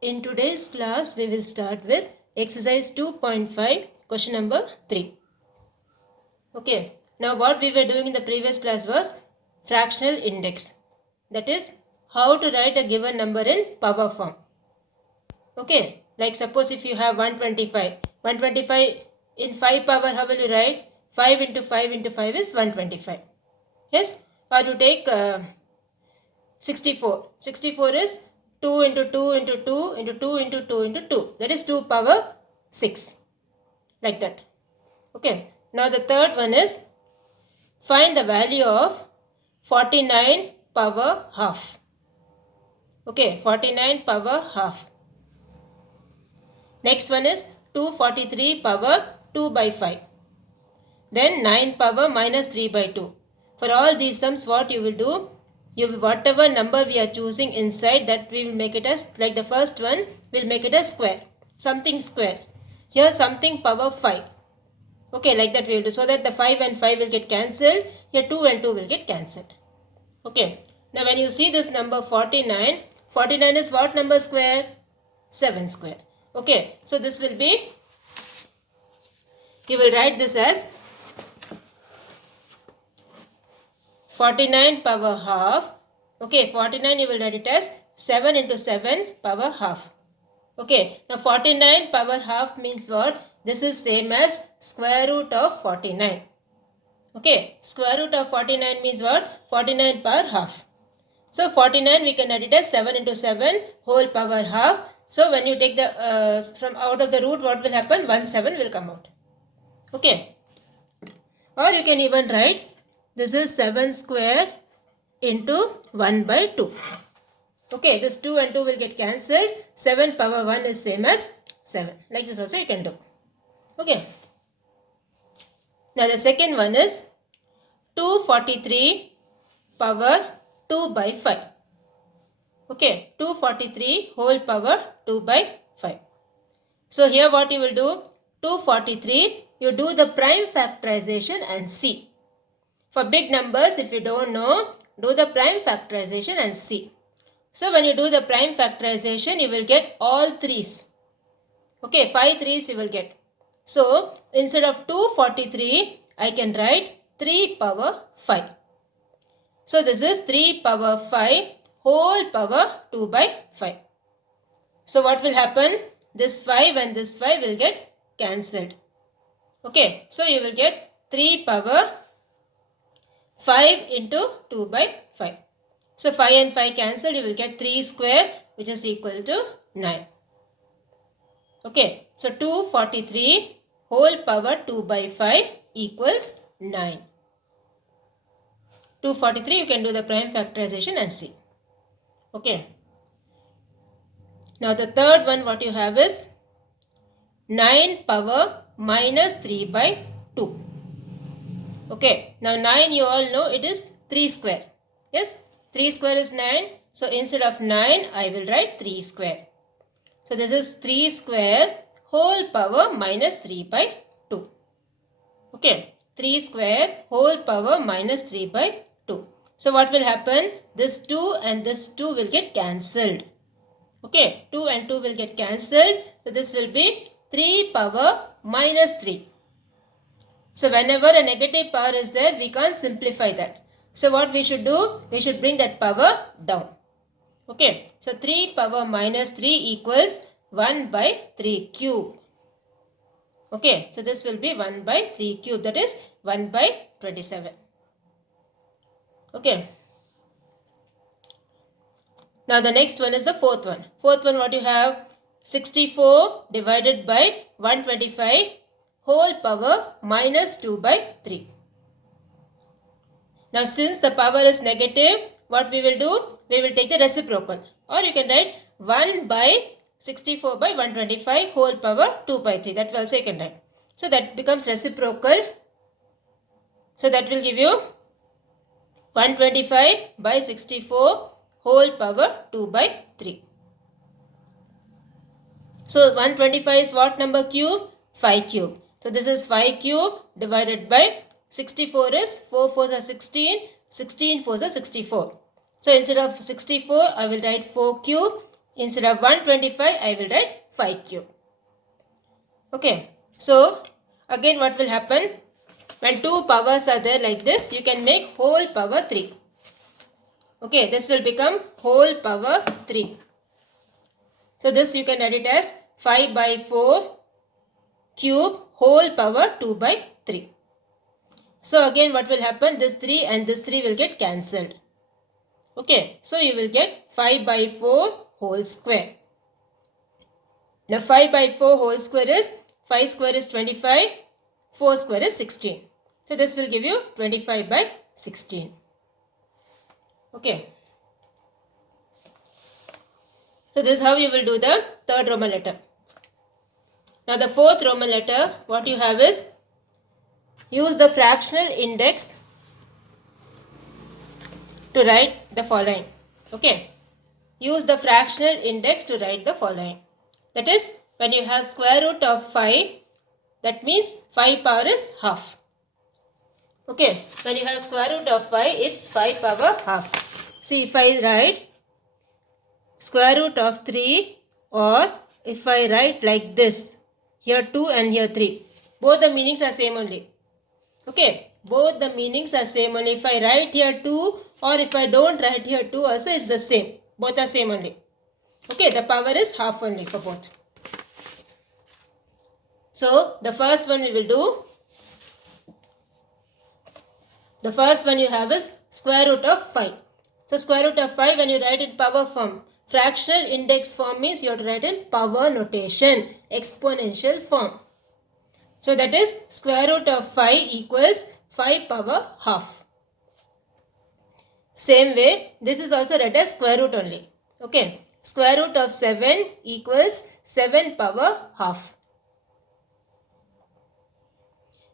In today's class, we will start with exercise 2.5, question number 3. Okay, now what we were doing in the previous class was fractional index. That is, how to write a given number in power form. Okay, like suppose if you have 125 in 5 power, how will you write? 5 into 5 into 5 is 125. Yes, or you take 64. 64 is 2 into 2 into 2 into 2 into 2 into 2. That is 2 power 6. Like that. Okay. Now the third one is find the value of 49 power half. Okay. 49 power half. Next one is 243 power 2 by 5. Then 9 power minus 3 by 2. For all these sums, what you will do? Whatever number we are choosing inside, that we will make it as, like the first one, we'll make it as square. Something square. Here something power 5. Okay, like that we will do. So that the 5 and 5 will get cancelled. Here 2 and 2 will get cancelled. Okay. Now when you see this number 49, 49 is what number square? 7 square. Okay. So this will be, you will write this as 49 power half. Okay, 49 you will write it as 7 into 7 power half. Okay, now 49 power half means what? This is same as square root of 49. Okay, square root of 49 means what? 49 power half. So 49 we can write it as 7 into 7 whole power half. So when you take the from out of the root, what will happen? 1 7 will come out. Okay, or you can even write this is 7 square into 1 by 2. Okay, this 2 and 2 will get cancelled. 7 power 1 is same as 7. Like this also you can do. Okay. Now the second one is 243 power 2 by 5. Okay, 243 whole power 2 by 5. So here what you will do? 243, you do the prime factorization and see. For big numbers, if you don't know, do the prime factorization and see. So when you do the prime factorization, you will get all 3's. Okay, 5 3's you will get. So instead of 243, I can write 3 power 5. So this is 3 power 5 whole power 2 by 5. So what will happen? This 5 and this 5 will get cancelled. Okay, so you will get 3 power 5 into 2 by 5. So 5 and 5 cancel, you will get 3 square, which is equal to 9. Okay, so 243 whole power 2 by 5 equals 9. 243 you can do the prime factorization and see. Okay. Now the third one what you have is 9 power minus 3 by 2. Okay, now 9 you all know it is 3 square. Yes, 3 square is 9. So instead of 9, I will write 3 square. So this is 3 square whole power minus 3 by 2. Okay, 3 square whole power minus 3 by 2. So what will happen? This 2 and this 2 will get cancelled. Okay, 2 and 2 will get cancelled. So this will be 3 power minus 3. So whenever a negative power is there, we can't simplify that. So what we should do? We should bring that power down. Okay. So 3 power minus 3 equals 1 by 3 cube. Okay. So this will be 1 by 3 cube. That is 1 by 27. Okay. Now the next one is the fourth one. Fourth one what you have? 64 divided by 125 whole power minus 2 by 3. Now since the power is negative, what we will do? We will take the reciprocal. Or you can write 1 by 64 by 125 whole power 2 by 3. That also you can write. So that becomes reciprocal. So that will give you 125 by 64 whole power 2 by 3. So 125 is what number cube? 5 cube. So this is 5 cube divided by 64 is 4 4s are 16, 16 4s are 64. So instead of 64, I will write 4 cube instead of 125, I will write 5 cube. Okay. So, again what will happen? When two powers are there like this, you can make whole power 3. Okay, this will become whole power 3. So, this you can write it as 5 by 4 cube whole power 2 by 3. So, again what will happen? This 3 and this 3 will get cancelled. Okay, so you will get 5 by 4 whole square. The 5 by 4 whole square is 5 square is 25, 4 square is 16. So this will give you 25 by 16. Okay. So this is how you will do the third Roman letter. Now the fourth Roman letter, what you have is, use the fractional index to write the following. Okay. Use the fractional index to write the following. That is, when you have square root of 5, that means 5 power is half. Okay, when you have square root of 5, it's 5 power half. See, if I write square root of 3, or if I write like this, here 2 and here 3, both the meanings are same only. Okay, both the meanings are same only. If I write here 2 or if I don't write here 2 also, it's the same. Both are same only. Okay, the power is half only for both. So, the first one we will do. The first one you have is square root of 5. So, square root of 5 when you write in power form. Fractional index form means you have to write in power notation, exponential form. So, that is square root of 5 equals 5 power half. Same way, this is also written as square root only. Okay. Square root of 7 equals 7 power half.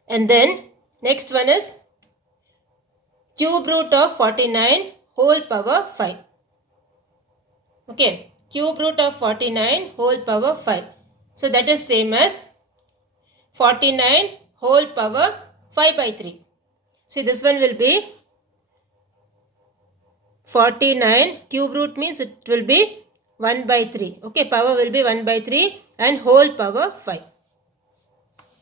And then, next one is cube root of 49 whole power 5. Okay. Cube root of 49 whole power 5. So, that is same as 49 whole power 5 by 3. See, this one will be 49 cube root means it will be 1 by 3. Okay, power will be 1 by 3 and whole power 5.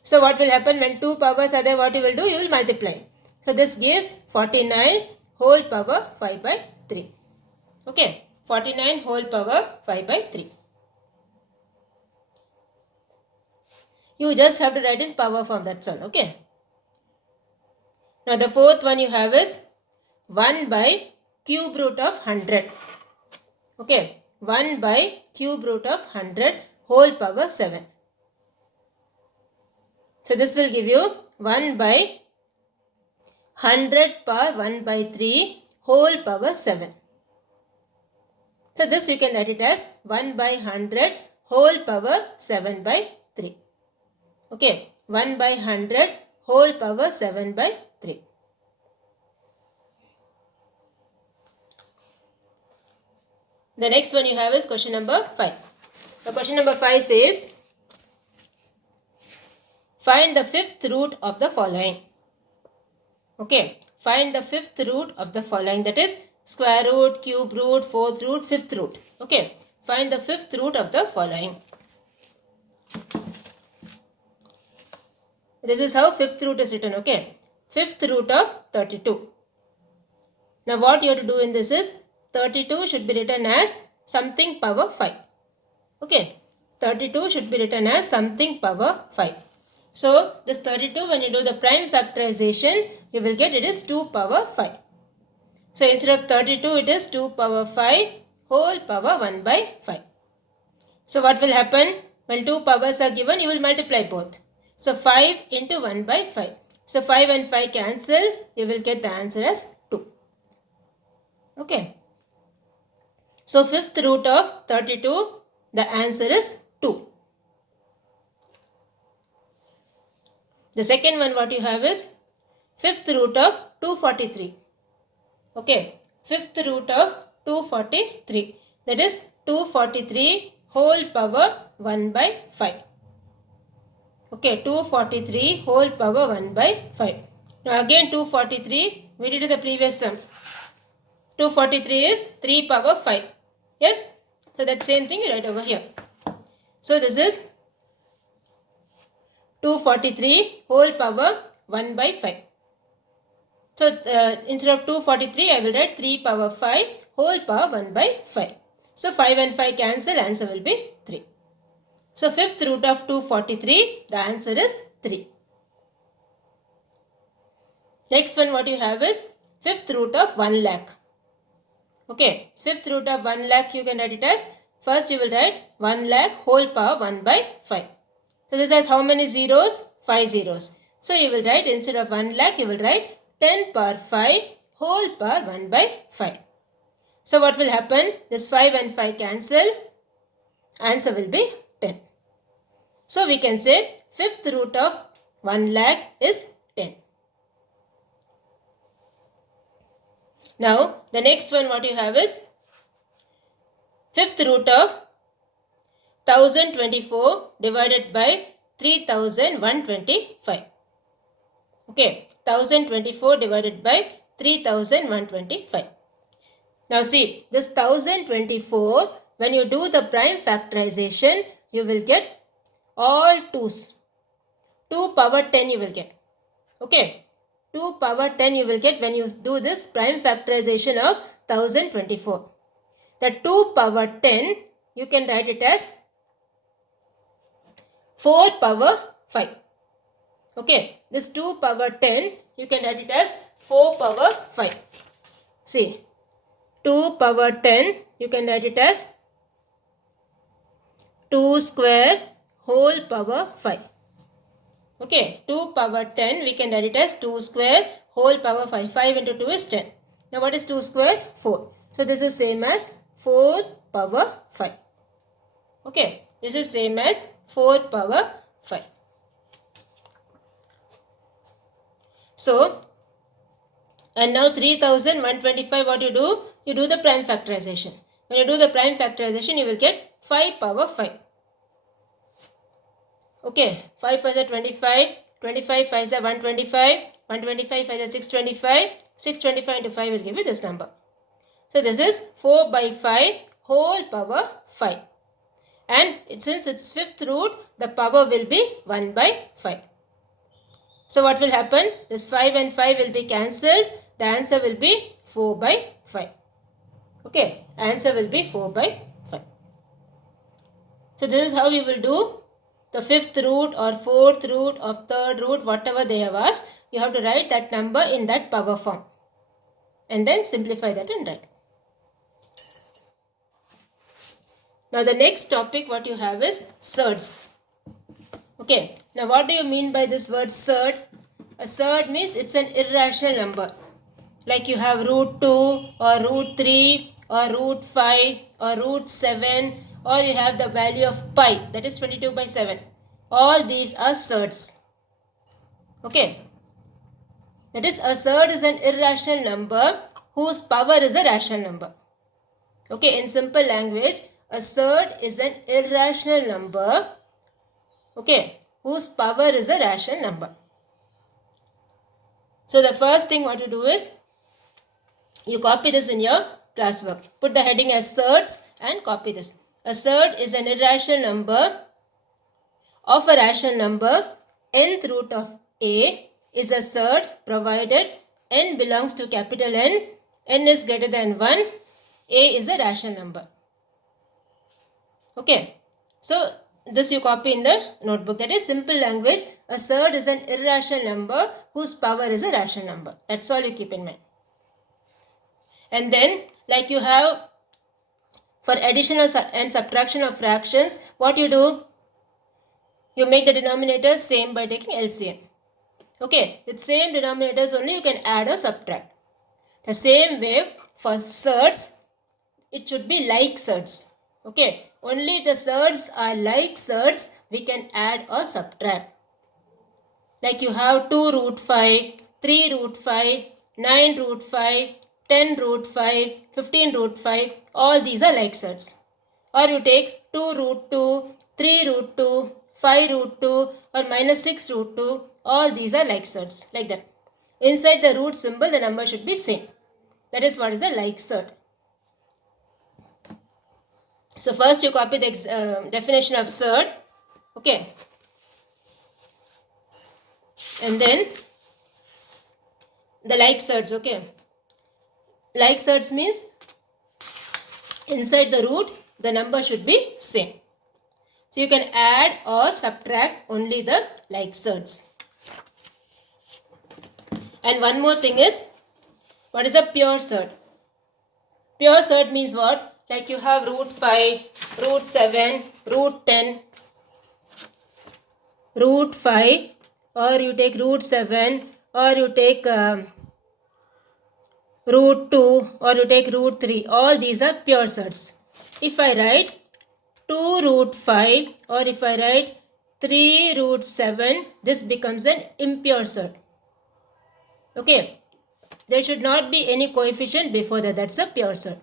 So what will happen when two powers are there? What you will do? You will multiply. So this gives 49 whole power 5 by 3. Okay, 49 whole power 5 by 3. You just have to write in power form, that's all. Okay. Now the fourth one you have is 1 by cube root of 100. Okay. 1 by cube root of 100 whole power 7. So this will give you 1 by 100 power 1 by 3 whole power 7. So this you can write it as 1 by 100 whole power 7 by 3. Okay, 1 by 100 whole power 7 by 3. The next one you have is question number 5. The question number 5 says, find the fifth root of the following. Okay, find the fifth root of the following, that is square root, cube root, fourth root, fifth root. Okay, find the fifth root of the following. This is how fifth root is written. Okay, fifth root of 32. Now what you have to do in this is 32 should be written as something power 5. Okay, 32 should be written as something power 5. So this 32, when you do the prime factorization, you will get it is 2 power 5. So instead of 32, it is 2 power 5 whole power 1 by 5. So what will happen? When two powers are given, you will multiply both. So 5 into 1 by 5. So 5 and 5 cancel, you will get the answer as 2. Okay. So fifth root of 32, the answer is 2. The second one what you have is fifth root of 243. Okay, fifth root of 243, that is 243 whole power 1 by 5. Okay, 243 whole power 1 by 5. Now again 243, we did the previous sum. 243 is 3 power 5. Yes, So that same thing you write over here. So this is 243 whole power 1 by 5. So instead of 243, I will write 3 power 5 whole power 1 by 5. So 5 and 5 cancel, answer will be 3. So fifth root of 243, the answer is 3. Next one what you have is fifth root of 1 lakh. Okay, fifth root of 1 lakh you can write it as, first you will write 1 lakh whole power 1 by 5. So this has how many zeros? 5 zeros. So you will write, instead of 1 lakh you will write 10 power 5 whole power 1 by 5. So what will happen? This 5 and 5 cancel. Answer will be 10. So we can say fifth root of 1 lakh is 10. Now the next one what you have is fifth root of 1024 divided by 3125. Okay, 1024 divided by 3125. Now see, this 1024, when you do the prime factorization, you will get all 2's. 2 power 10 you will get. Okay, 2 power 10 you will get when you do this prime factorization of 1024. The 2 power 10, you can write it as 4 power 5. Okay, this 2 power 10, you can write it as 4 power 5. See, 2 power 10, you can write it as 2 square whole power 5. Okay, 2 power 10, we can write it as 2 square whole power 5. 5 into 2 is 10. Now what is 2 square? 4. So this is same as 4 power 5. Okay, this is same as 4 power 5. So, and now 3125, what you do? You do the prime factorization. When you do the prime factorization, you will get 5 power 5. Okay, 5 5 is 25, 25 5 is 125, 125 5 is 625, 625 into 5 will give you this number. So this is 4 by 5 whole power 5. And since it's fifth root, the power will be 1 by 5. So what will happen? This 5 and 5 will be cancelled. The answer will be 4 by 5. Okay, answer will be 4 by 5. So this is how we will do the fifth root or fourth root or third root, whatever they have asked. You have to write that number in that power form. And then simplify that and write. Now the next topic what you have is surds. Okay, now what do you mean by this word surd? A surd means it's an irrational number. Like you have root 2 or root 3 or root 5 or root 7, or you have the value of pi, that is 22 by 7. All these are surds. Okay, that is, a surd is an irrational number whose power is a rational number. Okay, in simple language, a surd is an irrational number, okay, whose power is a rational number. So the first thing what you do is, you copy this in your classwork. Put the heading as surds and copy this. A surd is an irrational number of a rational number. Nth root of A is a surd provided n belongs to capital N, n is greater than 1, A is a rational number. Okay, so this you copy in the notebook. That is simple language. A surd is an irrational number whose power is a rational number. That's all you keep in mind. And then, like you have for addition and subtraction of fractions, what you do? You make the denominators same by taking LCM. Okay, with same denominators only you can add or subtract. The same way for surds, it should be like surds. Okay, only the surds are like surds we can add or subtract. Like you have 2 root 5, 3 root 5, 9 root 5, 10 root 5, 15 root 5, all these are like surds. Or you take 2 root 2, 3 root 2, 5 root 2 or minus 6 root 2, all these are like surds, like that. Inside the root symbol, the number should be same. That is what is a like surd. So first you copy the definition of surd, okay, and then the like surds, okay. Like surds means inside the root the number should be same. So you can add or subtract only the like surds. And one more thing is, what is a pure surd? Pure surd means what? Like you have root 5, root 7, root 10, root 5, or you take root 7, or you take root 2, or you take root 3. All these are pure surds. If I write 2 root 5, or if I write 3 root 7, this becomes an impure surd. Okay, there should not be any coefficient before that. That's a pure surd.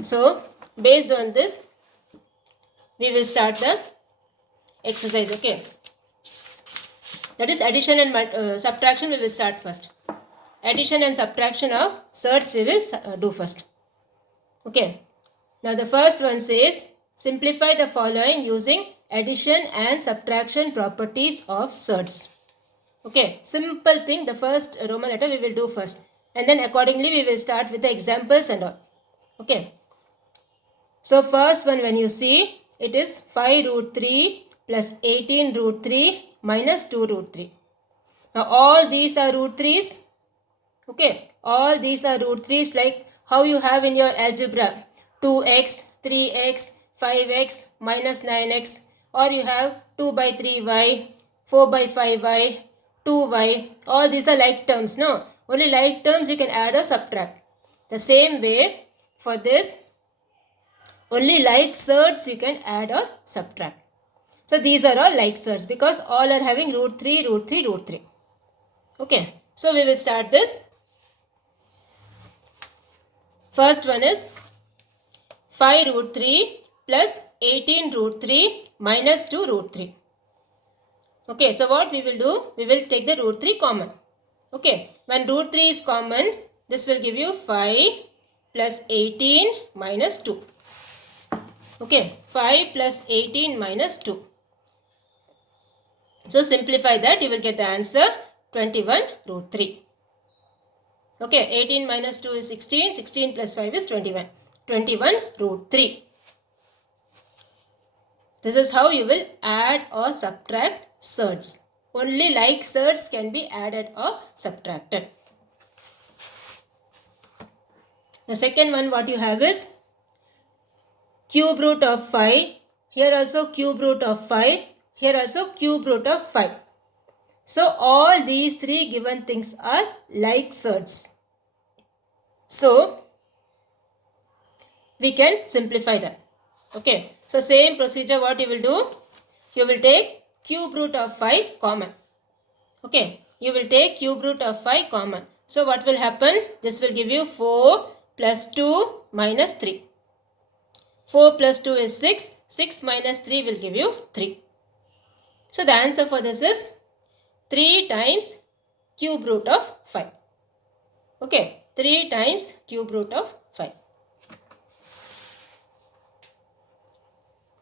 So, based on this, we will start the exercise. Okay, that is addition and subtraction. We will start first. Addition and subtraction of surds we will do first. Okay, now the first one says simplify the following using addition and subtraction properties of surds. Okay, simple thing. The first Roman letter we will do first, and then accordingly we will start with the examples and all. Okay, so first one, when you see, it is 5 root 3 plus 18 root 3 minus 2 root 3. Now all these are root 3's. Okay, all these are root 3's, like how you have in your algebra 2x, 3x, 5x, minus 9x, or you have 2 by 3y, 4 by 5y, 2y. All these are like terms, no? Only like terms you can add or subtract. The same way for this, only like surds you can add or subtract. So these are all like surds because all are having root 3, root 3, root 3. Okay, so we will start this. First one is 5 root 3 plus 18 root 3 minus 2 root 3. Okay, so what we will do? We will take the root 3 common. Okay, when root 3 is common, this will give you 5 plus 18 minus 2. Okay, 5 plus 18 minus 2. So simplify that, you will get the answer 21 root 3. Okay, 18 minus 2 is 16, 16 plus 5 is 21. 21 root 3. This is how you will add or subtract surds. Only like surds can be added or subtracted. The second one what you have is cube root of 5. Here also cube root of 5. Here also cube root of 5. So all these three given things are like surds. So we can simplify that. Okay. So same procedure what you will do? You will take cube root of 5 common. Okay. You will take cube root of 5 common. So what will happen? This will give you 4 plus 2 minus 3. 4 plus 2 is 6. 6 minus 3 will give you 3. So the answer for this is 3 times cube root of 5. Okay. 3 times cube root of 5.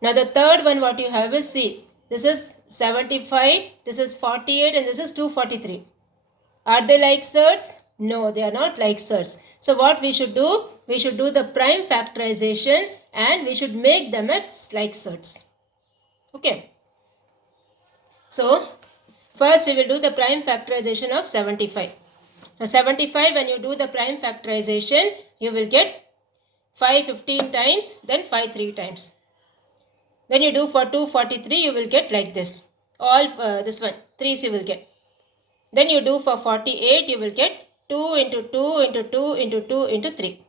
Now the third one what you have is, see, this is 75, this is 48 and this is 243. Are they like surds? No, they are not like surds. So what we should do? We should do the prime factorization and we should make them as like surds. Okay. So first we will do the prime factorization of 75. Now 75, when you do the prime factorization, you will get 5 15 times, then 5 3 times. Then you do for 243, you will get like this. All this one, 3's you will get. Then you do for 48, you will get 2 into 2 into 2 into 2 into 3.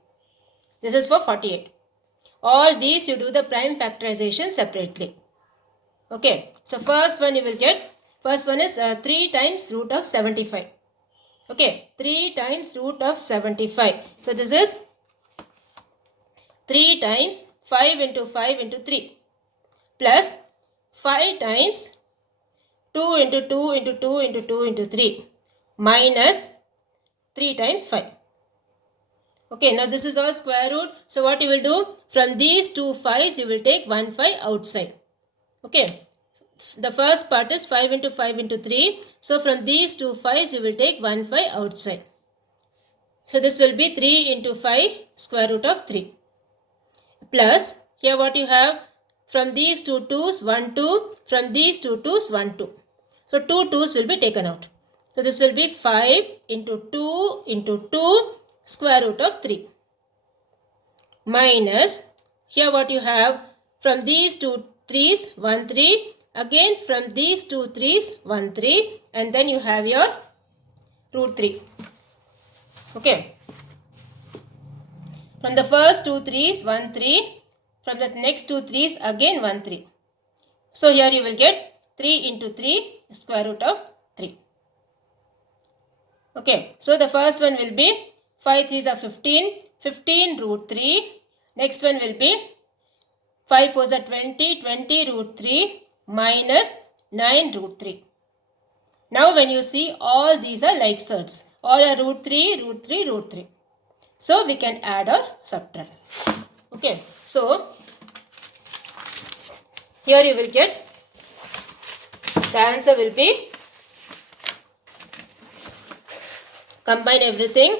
This is for 48. All these you do the prime factorization separately. Okay. So first one you will get, first one is 3 times root of 75. Okay. 3 times root of 75. So this is 3 times 5 into 5 into 3. Plus 5 times 2 into 2 into 2 into 2 into 3 minus 3 times 5. Okay, now this is all square root. So what you will do? From these two 5s, you will take 1 5 outside. Okay, the first part is 5 into 5 into 3. So from these two 5s, you will take 1 5 outside. So this will be 3 into 5 square root of 3. Plus, here what you have? From these two 2's, 1 2. From these two 2's, 1 2. So 2 2's will be taken out. So this will be 5 into 2 square root of 3. Minus, here what you have? From these two 3's, 1 3. Again from these two 3's, 1 3. And then you have your root 3. Okay. From the first two 3's, 1 3. From the next two 3's, again 1 3. So here you will get 3 into 3 square root of 3. Okay. So the first one will be 5 3's are 15. 15 root 3. Next one will be 5 4's are 20. 20 root 3 minus 9 root 3. Now when you see, all these are like surds. All are root 3, root 3, root 3. So we can add or subtract. Okay. So here you will get, the answer will be, combine everything.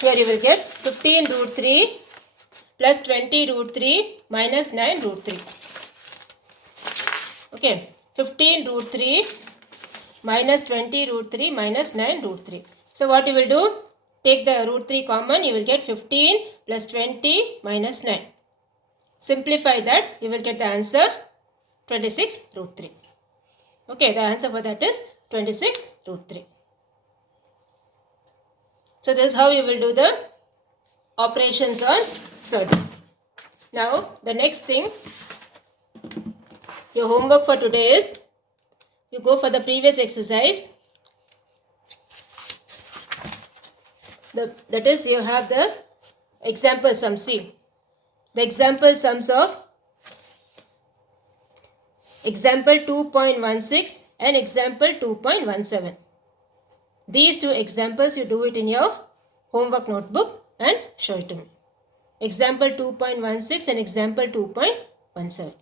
Here you will get 15 root 3 plus 20 root 3 minus 9 root 3. Okay, 15 root 3 minus 20 root 3 minus 9 root 3. So what you will do? Take the root 3 common, you will get 15 plus 20 minus 9. Simplify that, you will get the answer 26 root 3. Okay, the answer for that is 26 root 3. So this is how you will do the operations on surds. Now the next thing, your homework for today is, you go for the previous exercise. That is, you have the example sum. See, the example sums of example 2.16 and example 2.17. These two examples, you do it in your homework notebook and show it to me. Example 2.16 and example 2.17.